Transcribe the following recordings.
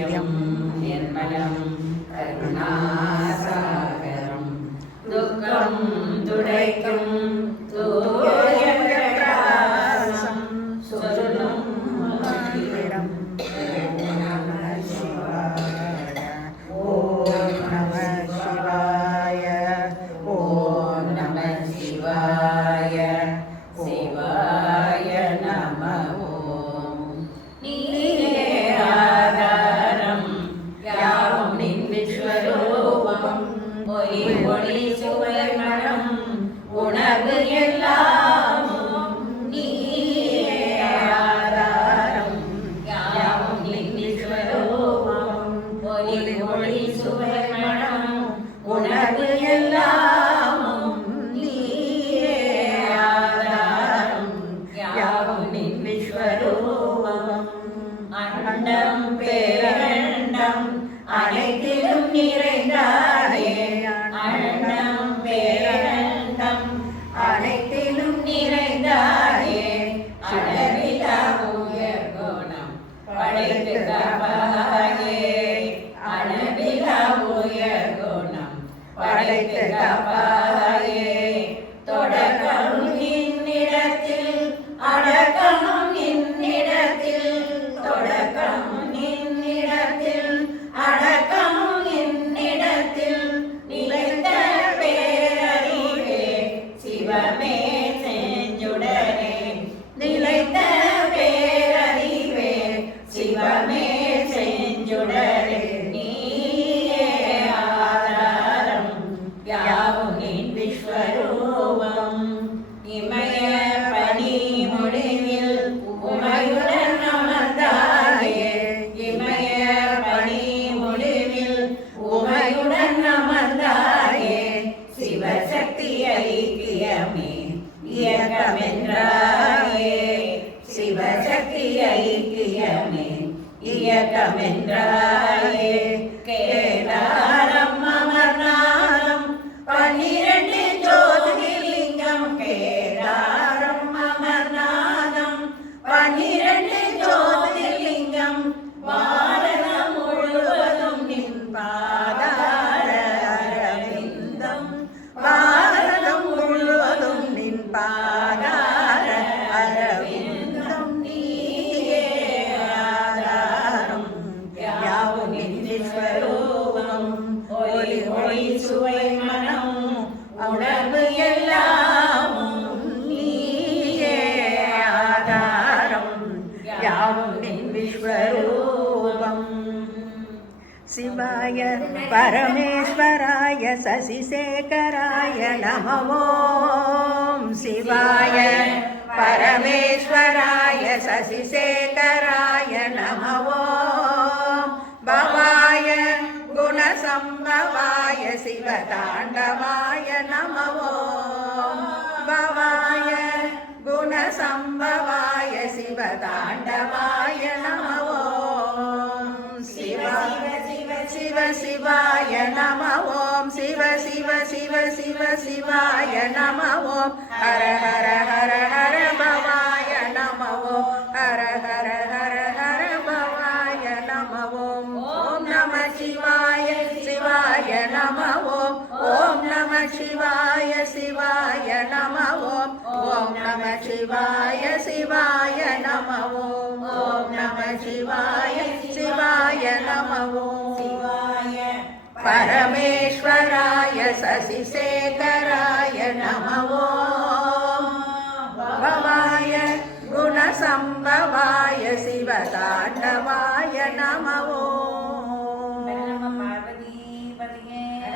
नित्यं निर्मलं करुणासागरं दुःखं तुडैक्कुं तूयप्रकाशं सुरुणं मन्दिरं ॐ नमः शिवाय ॐ नमः शिवाय शिवाय नमः ஒளி சுவை மனம் உணவு எல்லாமும் நீயே ஆதாரம் யாவும் நின் விஸ்வரூபம் ஒளி சுவை மனம் உணவு எல்லாமும் நீயே ஆதாரம் யாவும் நின் விஸ்வரூபம் அண்டம் பேரண்டம் அனைத்திலும் நிறைந்தாயே அண்டம் பேரண்டம் அனைத்திலும் நிறைந்தாயே அளவிலா உயர் குணம் படைத்து காப்பாயே அளவிலா உயர் குணம் படைத்து காப்பாயே தொடக்கம் நின்னிடத்தில் அடக்கம் நின்னிடத்தில் தொடக்கம் நின்னிடத்தில் அடக்கம் என்னிடத்தில் நிலைத்த பேரறிவே சிவமே செஞ்சுடனே நிலைத்த பேரறிவே சிவமே செஞ்சுடனே நீயே ஆதாரம் யாவும் நின் விஸ்வரூபம் இமய பணி முடிவில் உமையுடன் அமர்ந்தாயே இமய பணி முடிவில் உமையுடன் அமர்ந்தாயே சிவசக்தி ஐக்கியமே இயக்கமென்றாயே சிவசக்தி ஐக்கியமே இயக்கமென்றாயே கேதாரம் அமர்நாதம் 12 ஜோதிலிங்கம் கேதாரம் அமர்நாதம் 12 ஜோதிலிங்கம் பாரதம் முழுவதும் நின் பாதார அரவிந்தம் பாரதம் முழுவதும் நின் பாதார அரவிந்தம் நீயே ஆதாரம் யாவும் நின் விஸ்வரூபம் ஒளி சுவை மனம் உணர்வு எல்லாமும் நீயே ஆதாரம் யாவும் நின் விஸ்வரூபம் शिवाय परमेश्वराय शशिशेखराय नमः ॐ शिवाय परमेश्वराय शशिशेखराय नमः ॐ भवाय गुणसम्भवाय शिवताण्डवाय नमः ॐ भवाय गुणसम्भवाय शिवताण्डवाय नमः शिव शिवाय नमः ॐ शिव शिव शिव शिव शिवाय नमः ॐ हर हर हर हर भवाय नमः ॐ हर हर हर हर भवाय नमः ॐ नमः शिवाय शिवाय नमः ॐ नमः शिवाय शिवाय नमः ॐ नमः शिवाय शिवाय नमः ॐ नमः शिवाय शिवाय नमः परमेश्वराय शशिशेखराय नमः भवाय गुणसम्भवाय शिवताण्डवाय नमः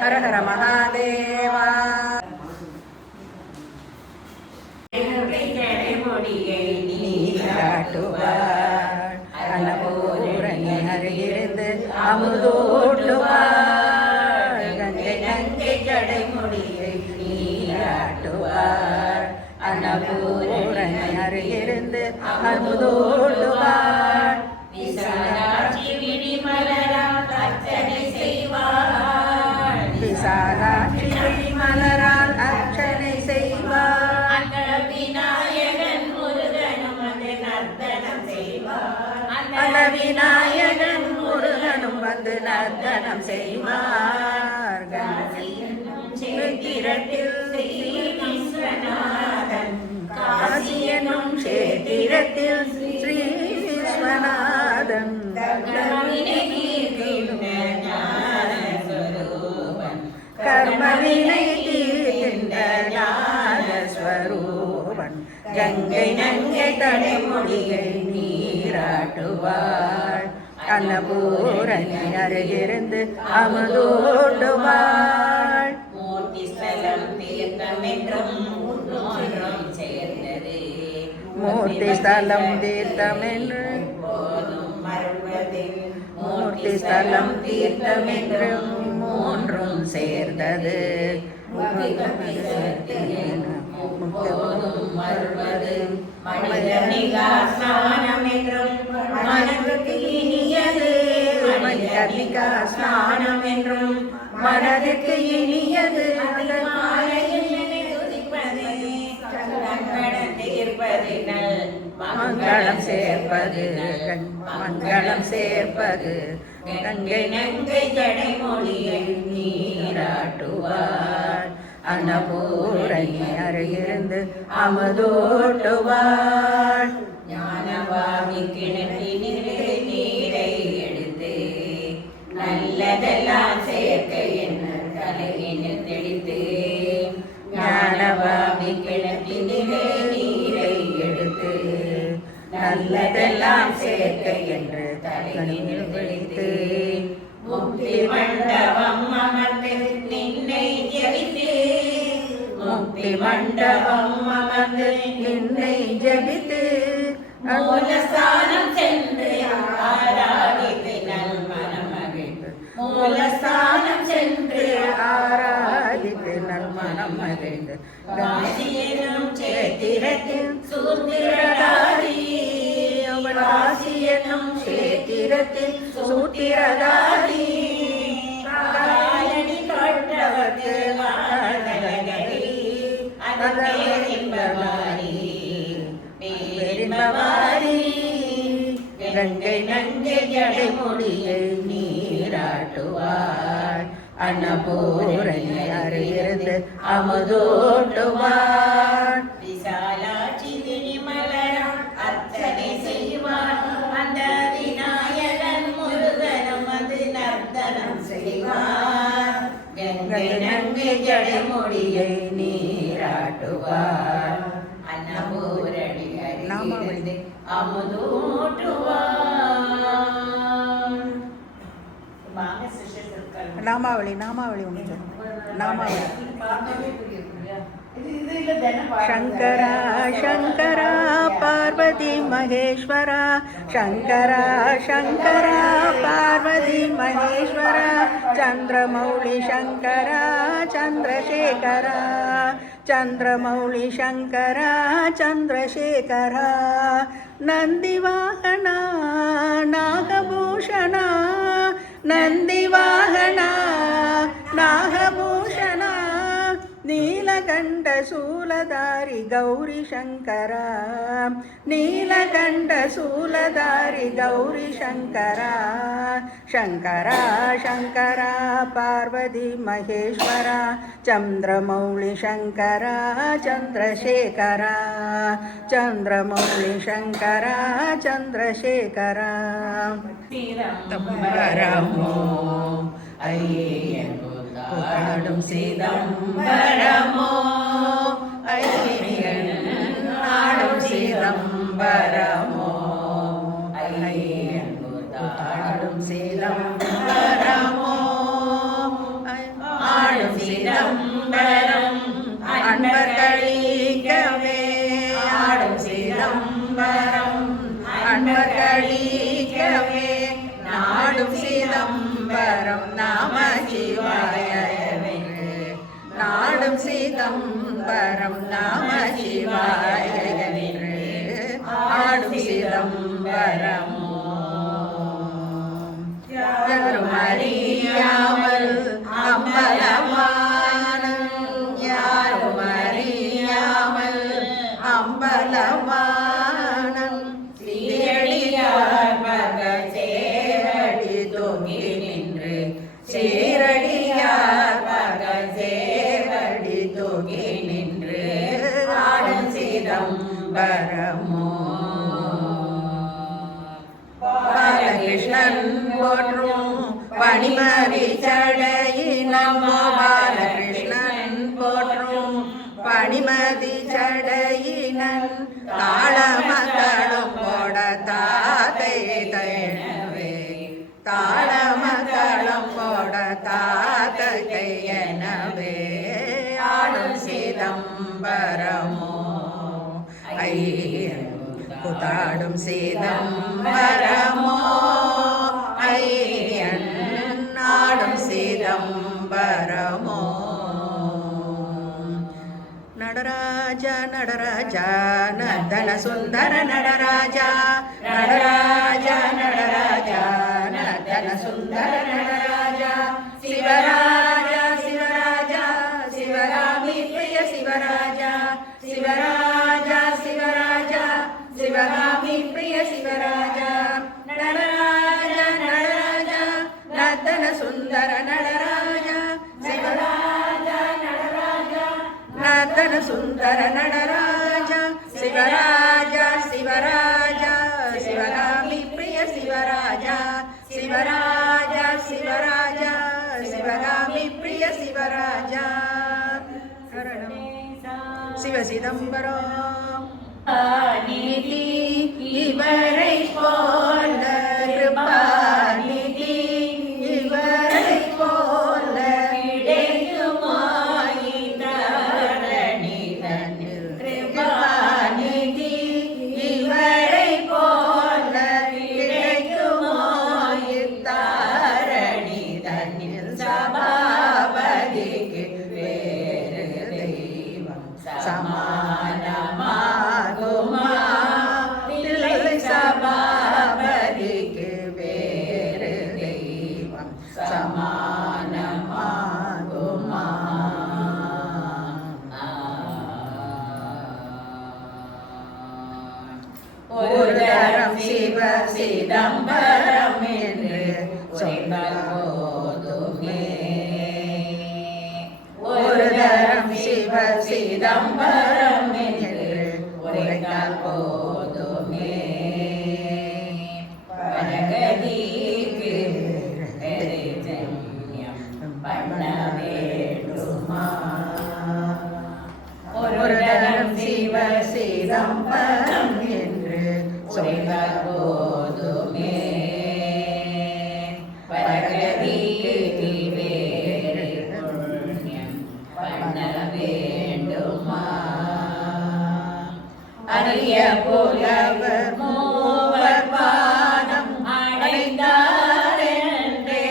हर हर महादेवा நீராட்டுவார் அன்னபூரணி அருகிருந்து அமுதூட்டுவார் கங்கை கங்கை ஜடைமுடியை நீராட்டுவார் அன்னபூரணி அருகிருந்து அமுதூட்டுவார் விசாலாட்சி விழிமலரால் அர்ச்சனை செய்வார் விசாலாட்சி விழிமலரால் அர்ச்சனை செய்வார் விநாயகன் முருகனும் நர்த்தனம் செய்வார் விநாயகன் முருகனும் வந்து நர்த்தனம் செய்வார். கஷேத்திரத்தில் காசி என்னும் கஷேத்திரத்தில் ஸ்ரீ விஸ்வநாதன் கர்மவினை தீர்க்கின்ற நாதஸ்வரூபன் கங்கை நங்கை தடைமொழியை நீராட்டுவாள். அன்னபூரணி அருகிருந்து அமுதோடுவாள். மூர்த்தி ஸ்தலம் தீர்த்தமென்றும் சேர்ந்தது. மூர்த்தி ஸ்தலம் தீர்த்தமென்று மூர்த்தி ஸ்தலம் தீர்த்தமென்றும் மூன்றும் சேர்ந்தது. ஸ்நானம் என்றும் மனதுக்கு இனியது. மங்களம் சேர்ப்பது மங்களம் சேர்ப்பது கங்கை நங்கை ஜடைமொழியை நீராட்டுவார். அன்னபூரணி அருகிருந்து அமுதோட்டுவாள். ஞானவாமி கிணற்றினிலே நீரை எடுத்து நல்லதெல்லாம் சேர்க்க என்ன தலையினில் தெளித்து. ஞானவாமி கிணற்றினிலே நீரை எடுத்து நல்லதெல்லாம் சேர்க்க என்று தலையினில் விழித்து. முக்தி மண்டபம் அமர்ந்து நின்னை ஜபித்து. முக்தி மண்டபம் அமர்ந்து நின்னை ஜபித்து. மூலஸ்தானம் சென்று ஆராதித்து நல் மனமகிழ்ந்து. மூலஸ்தானம் சென்று ஆராதித்து நல் மனம் மகிழ்ந்து. காசியனும் சேத்திரத்தில் சூத்திரதாரி. காசியனும் சேத்திரத்தில் சூத்திரதாரி. காலடி தொட்டவர்க்கு வாழகரி அதன்பவாரி பெரும்பவாரி. கங்கை நங்கை ஜடைமொழியை நீராட்டுவாள். அன்னபூரணி அருகிருந்து அமுதோட்டுவாள். விசாலாட்சி திணிமலரால் அர்ச்சனை செய்வார். அந்த விநாயகன் முருகனும் அது நர்த்தனம் செய்வார். கங்கை நங்கை ஜடைமொழியை நீராட்டுவார். அன்னபூரணி அருகிருந்து அமுதோட்டுவாள். நாமாவளி நாமாவளி ஒன்று நாமாவளி. शंकरा शंकरा पार्वती महेश्वरा. शंकरा शंकरा पार्वती महेश्वरा. चंद्रमौळि शंकरा चंद्रशेखरा. चंद्रमौळि शंकरा चंद्रशेखरा. नंदिवाहना नागभूषणा. नंदिवाहना नागभूषणा. नीलकंठ शूलधारी गौरी शंकरा. नीलकंठ शूलधारी गौरी शंकरा. शंकरा शंकरा पार्वती महेश्वरा. चंद्रमौळि शंकरा चंद्रशेखरा. चंद्रमौळि शंकरा चंद्रशेखरा. சிதம்பரமோ ஐயன் ஆடும் சிதம்பரமோ. ஐயன் ஆடும் சிதம்பரமோ. ஐயன் ஆடும் சிதம்பரமோ. ஆடும் சிதம்பரம் அன்பர்களிக்கவே. ஆடும் சிதம்பரம் அன்பர்களிக்கவே. நாடும் சிதம்பரம் நம சிவாய. நாடும் சிதம்பரம் நம சிவாய. ஆடும் சிதம்பரமோ. யாரும் அறியாமல் அம்பலமானன். யாரும் அறியாமல் அம்பலமானன். சீரடியார் மக சேரடி தொங்கி பரமோ பாலகிருஷ்ணன் போற்றும் பணிமதி சடையினம் பாலகிருஷ்ணன் போற்றும் பணிமதி சடையினன் தாளமத்தளும் போட தாத்தை தையனவே தாளமத்தளும் போட தாத்தை தையனவே ஆடும் சிதம்பரமோ ஐயன் கூத்தாடும் சிதம்பரமோ ஐயன் நாடும் சிதம்பரமோ நடராஜா நடராஜா நந்தன சுந்தர நடராஜா நடராஜா நடராஜா நந்தன சுந்தர நடராஜா சிவராஜா சிவராஜா சிவராமி பிரிய சிவராஜா சிவராஜா சிவராஜா சிவகாமி பிரிய சிவராஜா நடராஜா நடராஜா நந்தன சுந்தர நடராஜா சிவராஜா நடராஜா நந்தன சுந்தர நடராஜா சிவராஜா சிவராஜா சிவகாமி பிரிய சிவராஜா சிவராஜா சிவராஜா சிவகாமி பிரிய சிவராஜா சிவ சிதம்பரம் நிதி இவரை போல கிருபாநிதி இவரை போல கிடைக்குமா இந்த தரணிதனில் கிருபாநிதி இவரை போல கிடைக்குமா இத்தரணிதனில் சபாபதிக்கு வேறு தெய்வம் சமானமாகுமா இல்லை சபாபதிக்கு வேறு தெய்வம் சமானமாகுமா ஒரு தரம் சிவ சிதம்பரம் என்று சொன்னால் போதுமே ஒரு தரம் சிவ சிதம்பரம் என்று உரைத்தால் போதுமே பரகதிக்கு பண்ண வேண்டுமா ஒரு தரம் சிவ சிதம்பரம் என்று சொன்னால் போதுமே பரகதிக்கு வேறு புண்ணியம் பண்ண வேண்டுமா அரிய புலவர் மூவர் பாதம் அடைந்தாரென்றே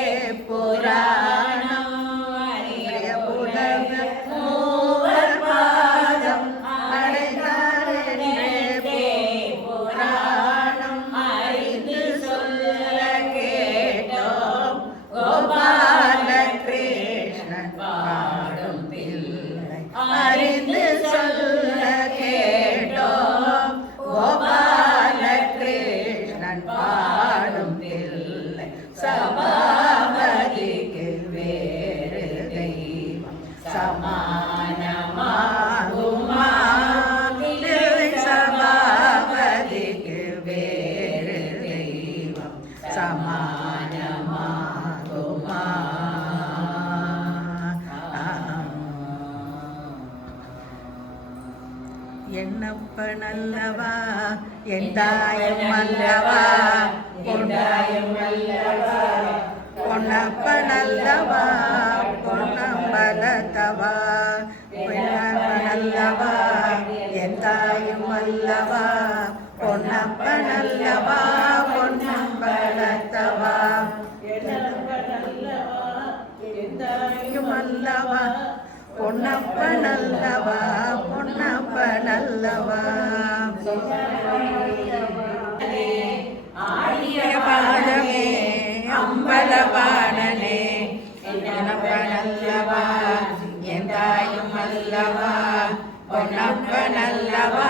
புராணம் அரிய புலவர் மூவர் பாதம் அடைந்தாரென்றே புராணம் அறிந்து சொல்ல கேட்டோம் கோபால கிருஷ்ணன் பாடும் பிள்ளை அறிந்து சொல்ல கேட்டோம் கோபால கிருஷ்ணன் பாடும் பிள்ளை சபாபதிக்கு வேறு தெய்வம் சமானமாகுமா இல்லை சபாபதிக்கு வேறு தெய்வம் சமானமாகுமா என்னப்பன் அல்லவா என் தாயம் அல்லவா பொன்னாயம் அல்லவா பொன்னப்பன் அல்லவா பொன்னம்பலத்தவா பொன்னப்பன் அல்லவா என் தாயம் அல்லவா பொன்னப்பன் அல்லவா பொன்னம்பலத்தவா அல்லவா பொன்னப்பனல்லவா பொன்னப்பனல்லவா ஆடிய பாதமே அம்பலவாணனே பொன்னப்பனல்லவா என் தாயும் அல்லவா பொன்னப்பனல்லவா